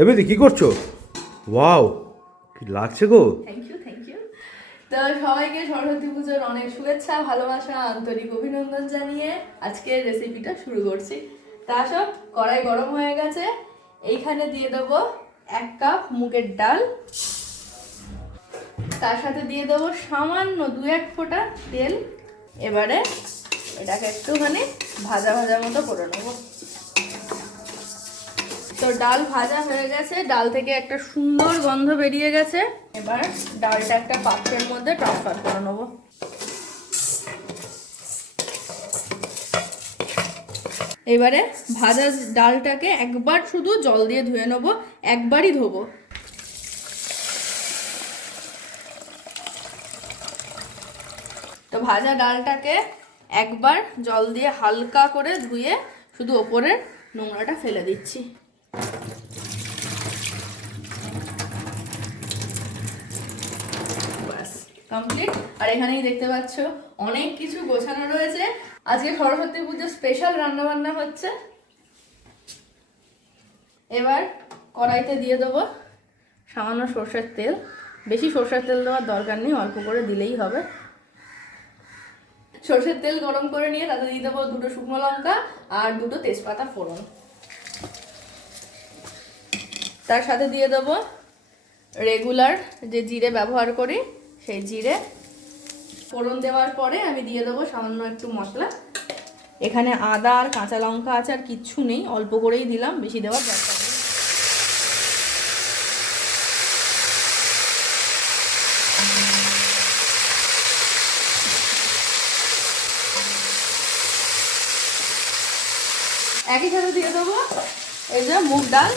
এমনি কি করছো? ওয়াও, কি লাগছে গো! Thank you, thank you. তো সবাইকে সরস্বতী পুজোর অনেক শুভেচ্ছা, ভালোবাসা, আন্তরিক অভিনন্দন জানিয়ে আজকের রেসিপিটা শুরু করছি। তা সব কড়াই গরম হয়ে গেছে, এইখানে দিয়ে দেবো 1 কাপ মুগের ডাল, তার সাথে দিয়ে দেবো সামান্য 2-1 ফোঁটা তেল। এবারে এটাকে একটুখানি ভাজা ভাজা মতো করে নেবো। তো ডাল ভাজা হয়ে গেছে, ডাল থেকে একটা সুন্দর গন্ধ বেরিয়ে গেছে। এবার ডালটা একটা পাত্রের মধ্যে ট্রান্সফার করে নেবো। এবারে ভাজা ডালটাকে একবার শুধু জল দিয়ে ধুয়ে নেবো, একবারই ধোবো। তো ভাজা ডালটাকে একবার জল দিয়ে হালকা করে ধুয়ে শুধু ওপরের নোংরাটা ফেলে দিচ্ছি। কমপ্লিট। আর এখানেই দেখতে পাচ্ছ অনেক কিছু গোছানো রয়েছে। আজকে সরস্বতী পুজো স্পেশাল রান্না বান্না হচ্ছে। এবার কড়াইতে দিয়ে দেবো সামান্য সর্ষের তেল। বেশি সর্ষের তেল দেওয়ার দরকার নেই, অল্প করে দিলেই হবে। সর্ষের তেল গরম করে নিয়ে তাতে দিয়ে দেবো 2টো শুকনো লঙ্কা আর 2টো তেজপাতা ফোড়ন। তার সাথে দিয়ে দেবো রেগুলার যে জিরে ব্যবহার করি সেই জিরে। ফোড়ন দেওয়ার পরে আমি দিয়ে দেবো সামান্য একটু মশলা। এখানে আদা আর কাঁচা লঙ্কা আছে, আর কিচ্ছু নেই, অল্প করেই দিলাম, বেশি দেওয়ার দরকার নেই। একই সাথে দিয়ে দেবো এই যে মুগ ডাল।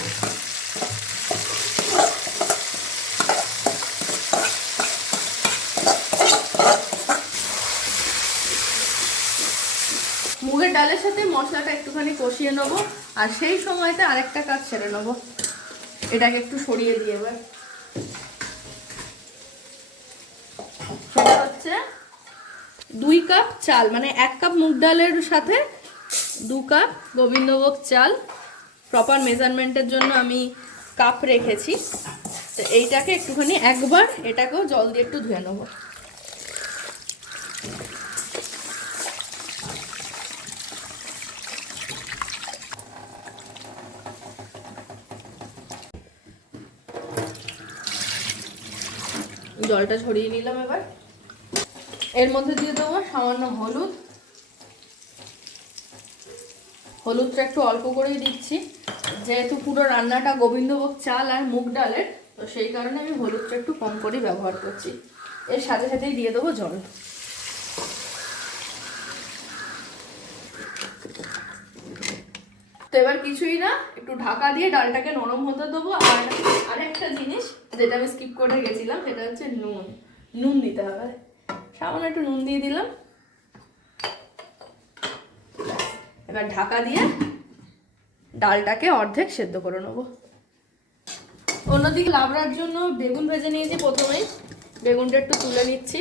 মুগের ডালের সাথে মশলাটা একটুখানি কষিয়ে নেবো, আর সেই সময়তে আরেকটা কাজ ছেড়ে নেবো। এটাকে একটু সরিয়ে দিয়ে এবার সেটা হচ্ছে 2 কাপ চাল, মানে 1 কাপ মুগ ডালের সাথে 2 কাপ গোবিন্দভোগ চাল। প্রপার মেজারমেন্টের জন্য আমি কাপ রেখেছি। তো এইটাকে একটুখানি একবার এটাকেও জল দিয়ে একটু ধুয়ে নেবো। জলটা ছড়িয়ে নিলাম। এবার এর মধ্যে দিয়ে দেবো সামান্য হলুদ। হলুদটা একটু অল্প করেই দিচ্ছি, যেহেতু পুরো রান্নাটা গোবিন্দভোগ চাল আর মুগ ডালের, তো সেই কারণে আমি হলুদটা একটু কম করেই ব্যবহার করছি। এর সাথে সাথেই দিয়ে দেবো জল। তো এবার কিছুই না, একটু ঢাকা দিয়ে ডালটাকে নরম হতে দেবো। আর আরেকটা জিনিস যেটা আমি স্কিপ করে গেছিলাম সেটা হচ্ছে নুন। নুন দিতে হবে, সামান্য একটু নুন দিয়ে দিলাম। এবার ঢাকা দিয়ে ডালটাকে অর্ধেক সেদ্ধ করে নেবো। অন্যদিকে লাবড়ার জন্য বেগুন ভেজে নিয়েছি। প্রথমেই বেগুনটা একটু তুলে নিচ্ছি।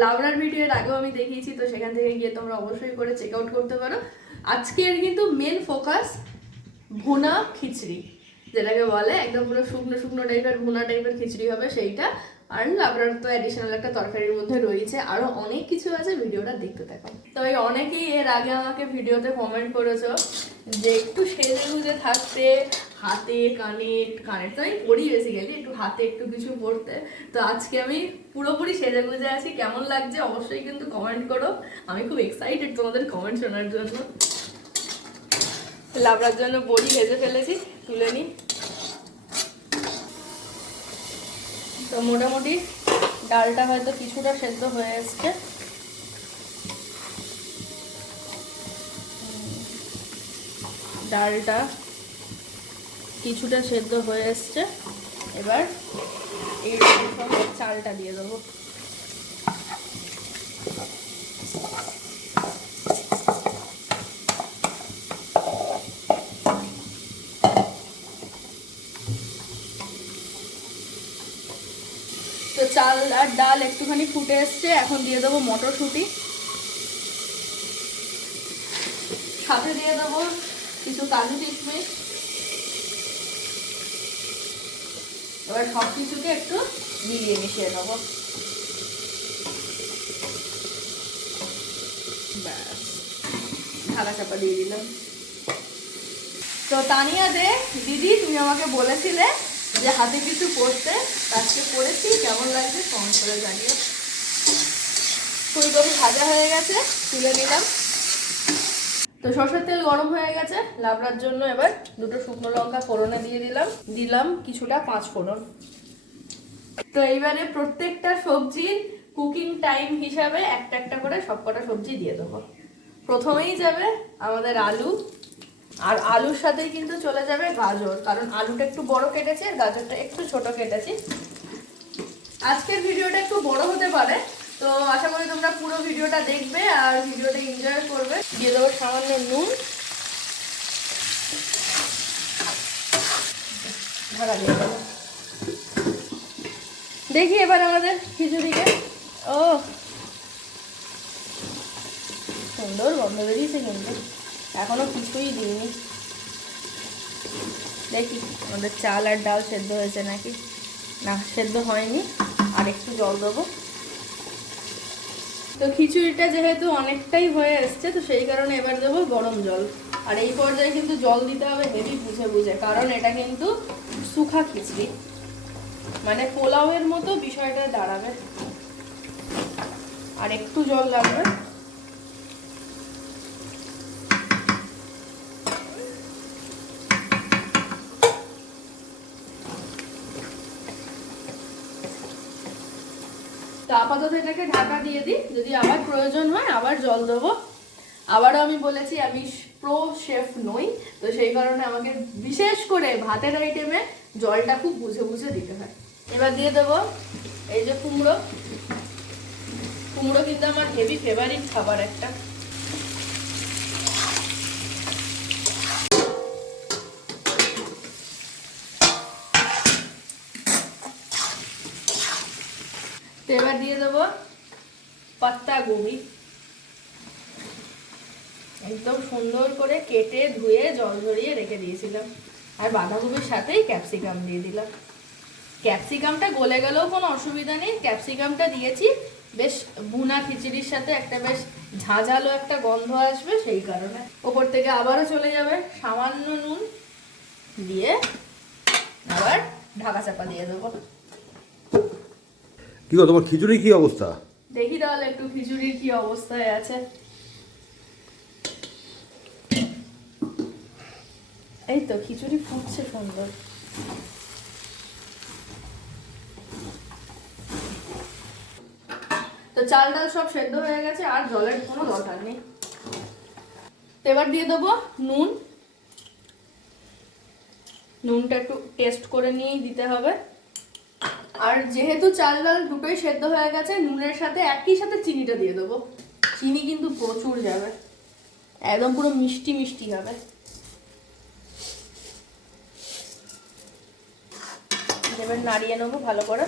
লাবড়ার ভিডিওর আগেও আমি দেখিয়েছি, তো সেখান থেকে গিয়ে তোমরা অবশ্যই করে চেক আউট করতে পারো। আজকের কিন্তু মেন ফোকাস ভুনা খিচড়ি, যেটাকে বলে একদম পুরো শুকনো শুকনো টাইপের ভুনা টাইপের খিচড়ি হবে সেইটা। আর লাবড়ার তো অ্যাডিশনাল একটা তরকারির মধ্যে রয়েছে, আরো অনেক কিছু আছে, ভিডিওটা দেখতে থাকো। তো এই অনেকেই এর আগে আমাকে ভিডিওতে কমেন্ট করেছো যে একটু সেজে গুজে থাকতে, হাতে কানে, কানের তো আমি পরি বেসিক্যালি, একটু হাতে একটু কিছু পরতে। তো আজকে আমি পুরোপুরি সেজে গুজে আছি, কেমন লাগছে অবশ্যই কিন্তু কমেন্ট করো। আমি খুব এক্সাইটেড তোমাদের কমেন্ট শোনার জন্য। লাবড়ার জন্য বড়ি ভেজে ফেলেছি, তুলে নিই। তো মোটামুটি ডালটা হয়তো কিছুটা সেদ্ধ হয়ে এসছে। ডালটা কিছুটা সেদ্ধ হয়ে এসছে। এবার এই চালটা দিয়ে দেবো। তো চাল আর ডাল একটুখানি ফুটে এসছে, এখন দিয়ে দেবো মটরশুঁটি। সাথে দিয়ে দেবো কিছু কাজু কিশমিশ। এবার সব কিছুকে একটু মিলিয়ে মিশিয়ে নেবো। ব্যাস, ঢাকা চাপা দিয়ে দিলাম। তো তানিয়া দে দিদি, তুমি আমাকে বলেছিলে যে হাতে কিছু করতে, আজকে করেছি, কেমন লাগছে কমেন্ট করে জানিও। ফুলকপি ভাজা হয়ে গেছে, তুলে নিলাম। তো সরষের তেল গরম হয়ে গেছে লাবড়ার জন্য। এবার দুটো শুকনো লঙ্কা ফোড়নে দিয়ে দিলাম কিছুটা 5 ফোড়ন। তো এইবারে প্রত্যেকটা সবজির কুকিং টাইম হিসাবে একটা একটা করে সবকটা সবজি দিয়ে দেবো। প্রথমেই যাবে আমাদের আলু, আর আলুর সাথেই কিন্তু চলে যাবে গাজর, কারণ আলুটা একটু বড় কেটেছি আর গাজরটা একটু ছোট কেটেছি। আজকের ভিডিওটা একটু বড় হতে পারে, তো আশা করি তোমরা পুরো ভিডিওটা দেখবে আর ভিডিওটা এনজয় করবে। দিয়ে দেবো সামান্য নুন, ঢাকা দিয়ে দেবো। দেখি এবার আমাদের খিচুড়িকে, ও সুন্দর গন্ধ বেরিয়েছে, কিন্তু এখনো কিছুই দিইনি। দেখি আমাদের চাল আর ডাল সেদ্ধ হয়েছে নাকি। না, সেদ্ধ হয়নি, আর একটু জল দেবো। তো খিচুড়িটা যেহেতু অনেকটাই হয়ে এসছে, তো সেই কারণে এবার দেবো গরম জল। আর এই পর্যায়ে কিন্তু জল দিতে হবে হেভি বুঝে বুঝে, কারণ এটা কিন্তু শুখা খিচড়ি, মানে পোলাওয়ের মতো বিষয়টা দাঁড়াবে। আর একটু জল লাগবে। তো আপাতত এটাকে ঢাকা দিয়ে দিই, যদি আবার প্রয়োজন হয় আবার জল দেবো। আবারও আমি বলেছি আমি প্রো শেফ নই, তো সেই কারণে আমাকে বিশেষ করে ভাতের আইটেমে জলটা খুব বুঝে বুঝে দিতে হয়। এবার দিয়ে দেবো এই যে কুমড়ো। কুমড়ো কিন্তু আমার হেভি ফেভারিট খাবার একটা। তো এবার দিয়ে দেবো পাত্তা গোবি, একদম সুন্দর করে কেটে ধুয়ে জল ঝরিয়ে রেখে দিয়েছিলাম। আর বাঁধাকপির সাথেই ক্যাপসিকাম দিয়ে দিলাম। ক্যাপসিকামটা গলে গেলেও কোনো অসুবিধা নেই, ক্যাপসিকামটা দিয়েছি বেশ ভুনা খিচুড়ির সাথে একটা বেশ ঝাঁঝালো একটা গন্ধ আসবে, সেই কারণে। ওপর থেকে আবারও চলে যাবে সামান্য নুন দিয়ে, আবার ঢাকা চাপা দিয়ে দেবো। কি গো, তোমার খিচুড়ি কি অবস্থা? দেখি তাহলে একটু খিচুড়ির কি অবস্থায় আছে। এই তো খিচুড়ি ফুটছে সুন্দর। তো চাল ডাল সব সেদ্ধ হয়ে গেছে, আর জলের কোনো দরকার নেই। এবার দিয়ে দেবো নুন। নুনটা একটু টেস্ট করে নিয়েই দিতে হবে। আর যেহেতু চাল ডাল দুটোই সেদ্ধ হয়ে গেছে, নুনের সাথে একই সাথে চিনিটা দিয়ে দেবো। চিনি কিন্তু প্রচুর যাবে, একদম পুরো মিষ্টি মিষ্টি হবে। এবার নাড়িয়ে নেবো ভালো করে।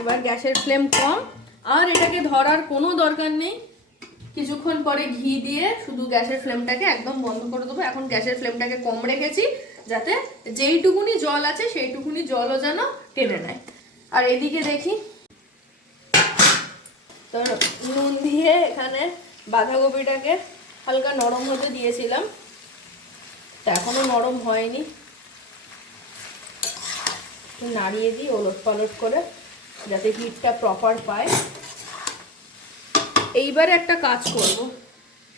এবার গ্যাসের ফ্লেম কম, আর এটাকে ধরার কোনো দরকার নেই। কিছুক্ষণ পরে ঘি দিয়ে শুধু গ্যাসের ফ্লেমটাকে একদম বন্ধ করে দেবো। এখন গ্যাসের ফ্লেমটাকে কম রেখেছি, যাতে যেইটুকুনি জল আছে সেইটুকুনি জলও যেন টেনে নেয়। আর এদিকে দেখি, তো নুন দিয়ে এখানে বাঁধাকপিটাকে হালকা নরম হতে দিয়েছিলাম, তা এখনো নরম হয়নি। নাড়িয়ে দিই ওলট পালট করে, যাতে হিটটা প্রপার পায়। এইবারে একটা কাজ করব,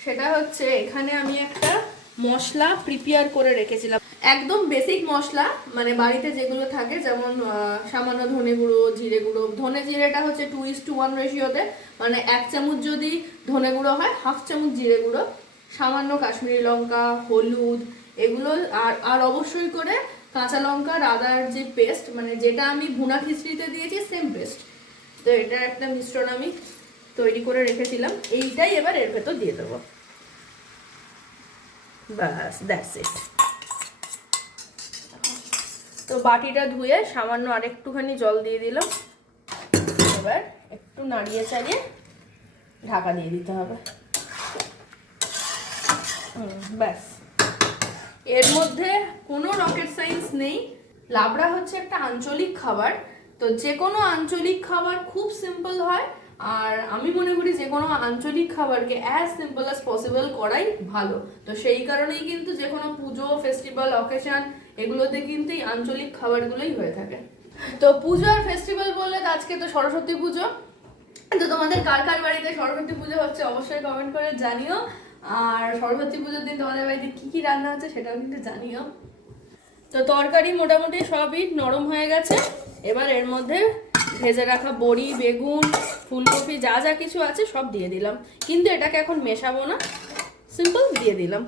সেটা হচ্ছে এখানে আমি একটা মশলা প্রিপেয়ার করে রেখেছিলাম, একদম বেসিক মশলা, মানে বাড়িতে যেগুলো থাকে, যেমন সামান্য ধনে গুঁড়ো, জিরে গুঁড়ো। ধনে জিরেটা হচ্ছে 2:1 রেশিওতে, মানে 1 চামচ যদি ধনে গুঁড়ো হয়, 1/2 চামচ জিরে গুঁড়ো, সামান্য কাশ্মীরি লঙ্কা, হলুদ, এগুলো। আর অবশ্যই করে কাঁচা লঙ্কা আর আদার যে পেস্ট, মানে যেটা আমি ভুনা খিচড়িতে দিয়েছি সেম পেস্ট। তো এটার একটা মিশ্রণ আমি তৈরি করে রেখেছিলাম, এইটাই এবার এর ভেতর দিয়ে দেবো। বাস, দ্যাটস ইট। তো বাটিটা ধুয়ে সামান্য আরেকটুখানি জল দিয়ে দিলাম। এবার একটু নাড়িয়ে চাড়িয়ে ঢাকা দিয়ে দিতে হবে। ব্যাস, এর মধ্যে কোনো রকেট সায়েন্স নেই। লাবড়া হচ্ছে একটা আঞ্চলিক খাবার, তো যে কোনো আঞ্চলিক খাবার খুব সিম্পল হয়, আর আমি মনে করি যে কোনো আঞ্চলিক খাবারকে অ্যাজ সিম্পল অ্যাজ পসিবল করাই ভালো। তো সেই কারণেই কিন্তু যে কোনো পুজো, ফেস্টিভ্যাল, অকেশন এগুলোতে কিন্তু এই আঞ্চলিক খাবারগুলোই হয়ে থাকে। তো পুজো আর ফেস্টিভ্যাল বললে আজকে তো সরস্বতী পুজো, তো তোমাদের কার কার বাড়িতে সরস্বতী পুজো হচ্ছে অবশ্যই কমেন্ট করে জানিও। আর সরস্বতী পুজোর দিন তোমাদের বাড়িতে কি কি রান্না হচ্ছে সেটাও কিন্তু জানিও। তো তরকারি মোটামুটি সবই নরম হয়ে গেছে। এবার এর মধ্যে ভেজে রাখা বড়ি, বেগুন, ফুলকপি যা যা কিছু আছে সব দিয়ে দিলাম, কিন্তু এটাকে এখন মেশাবো না, সিম্পল দিয়ে দিলাম।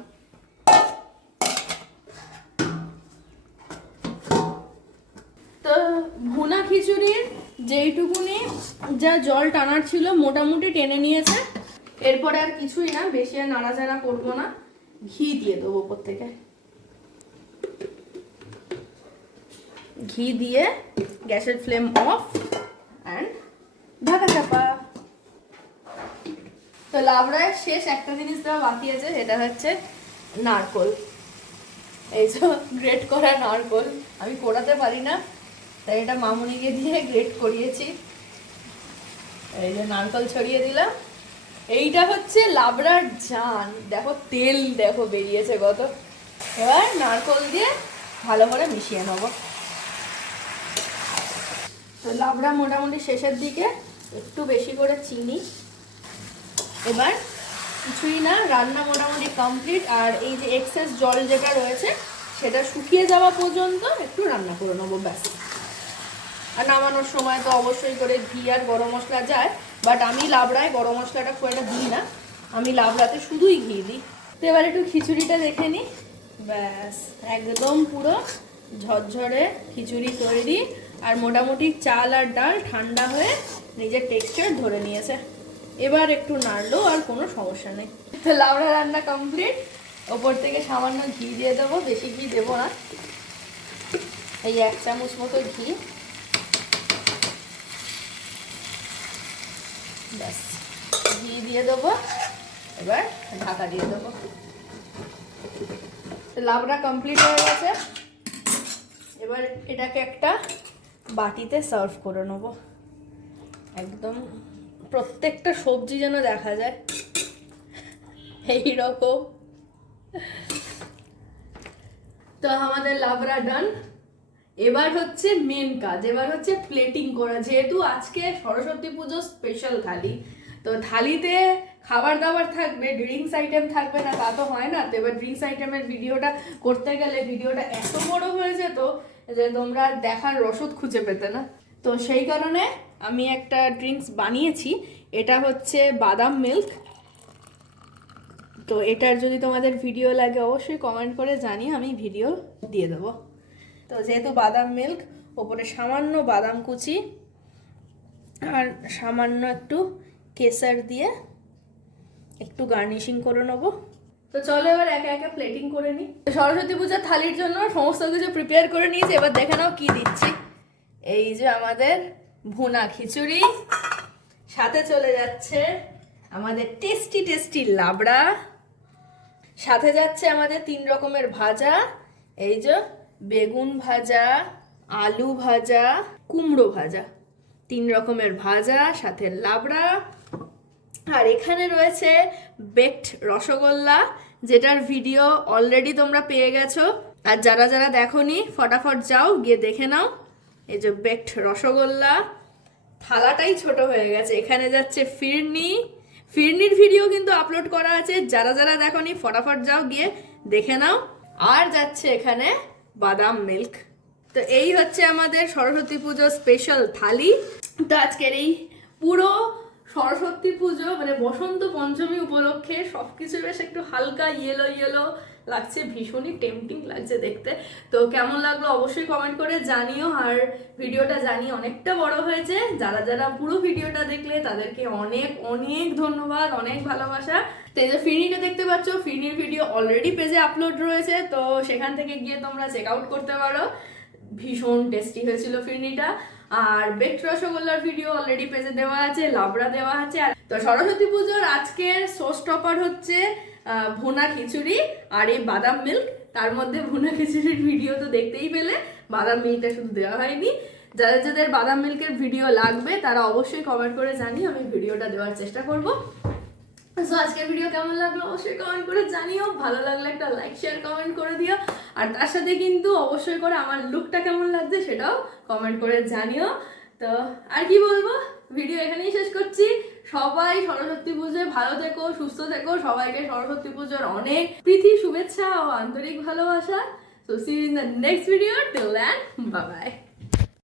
তো ভুনা খিচুড়ির যেইটুকুনি যা জল টানার ছিল মোটামুটি টেনে নিয়েছে। এরপরে আর কিছুই না, বেশি আর নাড়াচাড়া করবো না, ঘি দিয়ে দেবো ওপর থেকে। ঘি দিয়ে গ্যাসের ফ্লেম অফ অ্যান্ড ঢাকা চাপা। তো লাবড়ায় শেষ একটা জিনিস দেওয়া বাকি আছে, এটা হচ্ছে নারকোল। এই যে গ্রেট করা নারকোল, আমি কোড়াতে পারি না, তাই এটা মামুনিকে দিয়ে গ্রেট করিয়েছি। এই যে নারকোল ছড়িয়ে দিলাম। এইটা হচ্ছে লাবড়ার জান, দেখো তেল দেখো বেরিয়েছে কত। এবার নারকোল দিয়ে ভালো করে মিশিয়ে নেবো। তো লাবড়া মোটামুটি শেষের দিকে, একটু বেশি করে চিনি। এবার কিছুই না, রান্না মোটামুটি কমপ্লিট। আর এই যে এক্সেস জল যেটা রয়েছে সেটা শুকিয়ে যাওয়া পর্যন্ত একটু রান্না করে নেবো, ব্যাস। আর নামানোর সময় তো অবশ্যই করে ঘি আর গরম মশলা যায়, বাট আমি লাবড়ায় গরম মশলাটা খুব একটা দিই না, আমি লাবড়াতে শুধুই ঘি দিই। তো এবার একটু খিচুড়িটা দেখে নিই, ব্যাস একদম পুরো ঝরঝরে খিচুড়ি তৈরি। আর মোটামুটি চাল আর ডাল ঠান্ডা হয়ে নিজের টেক্সচার ধরে নিয়েছে। এবার একটু নাড়লেও আর কোনো সমস্যা নেই। তো লাবড়া রান্না কমপ্লিট। ওপর থেকে সামান্য ঘি দিয়ে দেবো, বেশি ঘি দেবো না, এই 1 চামচ মতো ঘি, ব্যাস ঘি দিয়ে দেবো। এবার ঢাকা দিয়ে দেবো। লাবড়া কমপ্লিট হয়ে গেছে। এবার এটাকে একটা বাটিতে সার্ভ করে নেব, একদম প্রত্যেকটা সবজি যেন দেখা যায় এইরকম। তো আমাদের লাবড়া ডান। এবার হচ্ছে মেন কাজ, এবার হচ্ছে প্লেটিং করা। যেহেতু আজকে সরস্বতী পুজো স্পেশাল থালি, তো থালিতে খাবার দাবার থাকবে, ড্রিঙ্কস আইটেম থাকবে না তা তো হয় না। তো এবার ড্রিঙ্কস আইটেমের ভিডিওটা করতে গেলে ভিডিওটা এত বড় হয়ে যেত যে তোমরা দেখার রসদ খুঁজে পেতে না। তো সেই কারণে আমি একটা ড্রিঙ্কস বানিয়েছি, এটা হচ্ছে বাদাম মিল্ক। তো এটার যদি তোমাদের ভিডিও লাগে অবশ্যই কমেন্ট করে জানিয়ে আমি ভিডিও দিয়ে দেবো। তো যেহেতু বাদাম মিল্ক, ওপরে সামান্য বাদাম কুচি আর সামান্য একটু কেসার দিয়ে একটু গার্নিশিং করে নেবো। তো চলো এবার একে একে প্লেটিং করে নিই। সরস্বতী পূজার থালির জন্য সমস্ত কিছু প্রিপেয়ার করে নিয়েছি, এবার দেখে নাও কি দিচ্ছি। এই যে আমাদের ভুনা খিচুড়ি, সাথে চলে যাচ্ছে আমাদের টেস্টি টেস্টি লাবড়া, সাথে যাচ্ছে আমাদের 3 রকমের ভাজা, এই যে বেগুন ভাজা, আলু ভাজা, কুমড়ো ভাজা, 3 রকমের ভাজা, সাথে লাবড়া। আর এখানে রয়েছে বেকড রসগোল্লা, যেটার ভিডিও অলরেডি তোমরা পেয়ে গেছো। আর যারা যারা দেখোনি ফটাফট যাও গিয়ে দেখে নাও। এই যে বেকড রসগোল্লা, থালাটাই ছোট হয়ে গেছে। এখানে যাচ্ছে ফিরনি, ফিরনির ভিডিও কিন্তু আপলোড করা আছে, যারা যারা দেখোনি ফটাফট যাও গিয়ে দেখে নাও। আর যাচ্ছে এখানে বাদাম মিল্ক। তো এই হচ্ছে আমাদের সরস্বতী পুজো স্পেশাল থালি। তো আজকের এই পুরো সরস্বতী পুজো মানে বসন্ত পঞ্চমী উপলক্ষে সবকিছু বেশ একটু হালকা ইয়েলো ইয়েলো লাগছে, ভীষণই টেম্পটিং লাগছে দেখতে। তো কেমন লাগলো অবশ্যই কমেন্ট করে জানিও। আর ভিডিওটা জানি অনেকটা বড় হয়েছে, যারা যারা পুরো ভিডিওটা দেখলে তাদেরকে অনেক অনেক ধন্যবাদ, অনেক ভালোবাসা। তো এই যে ফিরনিটা দেখতে পাচ্ছ, ফিরনির ভিডিও অলরেডি পেজে আপলোড রয়েছে, তো সেখান থেকে গিয়ে তোমরা চেক আউট করতে পারো। ভীষণ টেস্টি হয়েছিল ফিরনিটা। আর বেকড রসগোল্লার ভিডিও অলরেডি পেজে দেওয়া আছে, লাবড়া দেওয়া আছে। আর তো সরস্বতী পুজোর আজকের শো স্টপার হচ্ছে ভুনা খিচুড়ি আর এই বাদাম মিল্ক। তার মধ্যে ভুনা খিচুড়ির ভিডিও তো দেখতেই পেলে, বাদাম মিল্কটা শুধু দেওয়া হয়নি। যাদের যাদের বাদাম মিল্কের ভিডিও লাগবে তারা অবশ্যই কমেন্ট করে জানিও, আমি ভিডিওটা দেওয়ার চেষ্টা করব। সো আজকের ভিডিও কেমন লাগলো অবশ্যই কমেন্ট করে জানিও, ভালো লাগলে একটা লাইক শেয়ার কমেন্ট করে দিও। আর তার সাথে কিন্তু অবশ্যই করে আমার লুকটা কেমন লাগছে সেটাও কমেন্ট করে জানিও। তো আর কি বলবো, ভিডিও এখানেই শেষ করছি। সবাই সরস্বতী পুজোয় ভালো থেকো, সুস্থ থেকো। সবাইকে সরস্বতী পুজোর অনেক প্রীতি, শুভেচ্ছা ও আন্তরিক ভালোবাসা। So see you in the next video. Till then, bye by.